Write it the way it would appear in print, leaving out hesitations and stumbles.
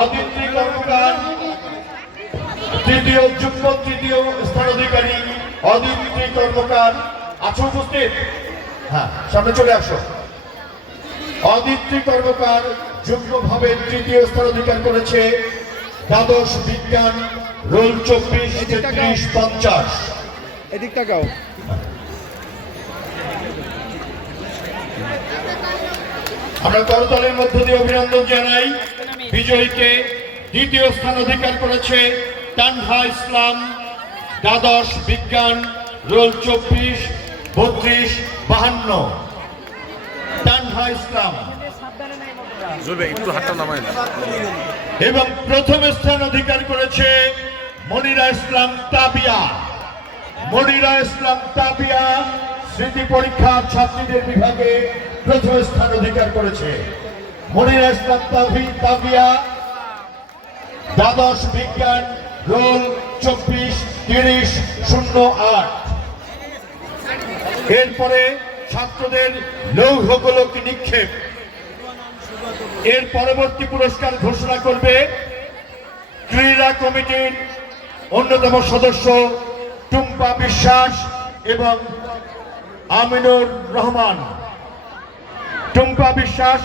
অদিতি কর্মকার তৃতীয় যুগ্ম তৃতীয় স্থানাধিকারী অদিতি কর্মকার আছো উপস্থিত? হ্যাঁ, সামনে চলে আসো। অদিতি কর্মকার যুগ্মভাবে তৃতীয় স্থানাধিকার করেছে দ্বাদশ বিজ্ঞান রোল 24-33-50। এদিক তাকাও। আমরা করতালের মধ্য দিয়ে অভিনন্দন জানাই বিজয়ীকে। দ্বিতীয় স্থান অধিকার করেছে তানহা ইসলাম দ্বাদশ বিজ্ঞান রোল 24-32-52। তানহা ইসলাম। এবং প্রথম স্থান অধিকার করেছে মনিরা ইসলাম তাবিয়া। মনিরা ইসলাম তাবিয়া স্মৃতি পরীক্ষা ছাত্রীদের বিভাগে প্রথম স্থান অধিকার করেছে। মনিরা ইসলাম তাবিয়া দ্বাদশ বিজ্ঞান রোল 24-30-08। এরপরে ছাত্রদের লৌহ গোলক নিক্ষেপ। এর পরবর্তী পুরস্কার ঘোষণা করবে ক্রীড়া কমিটির অন্যতম সদস্য টুম্পা বিশ্বাস এবং আমিনুর রহমান। টুম্পা বিশ্বাস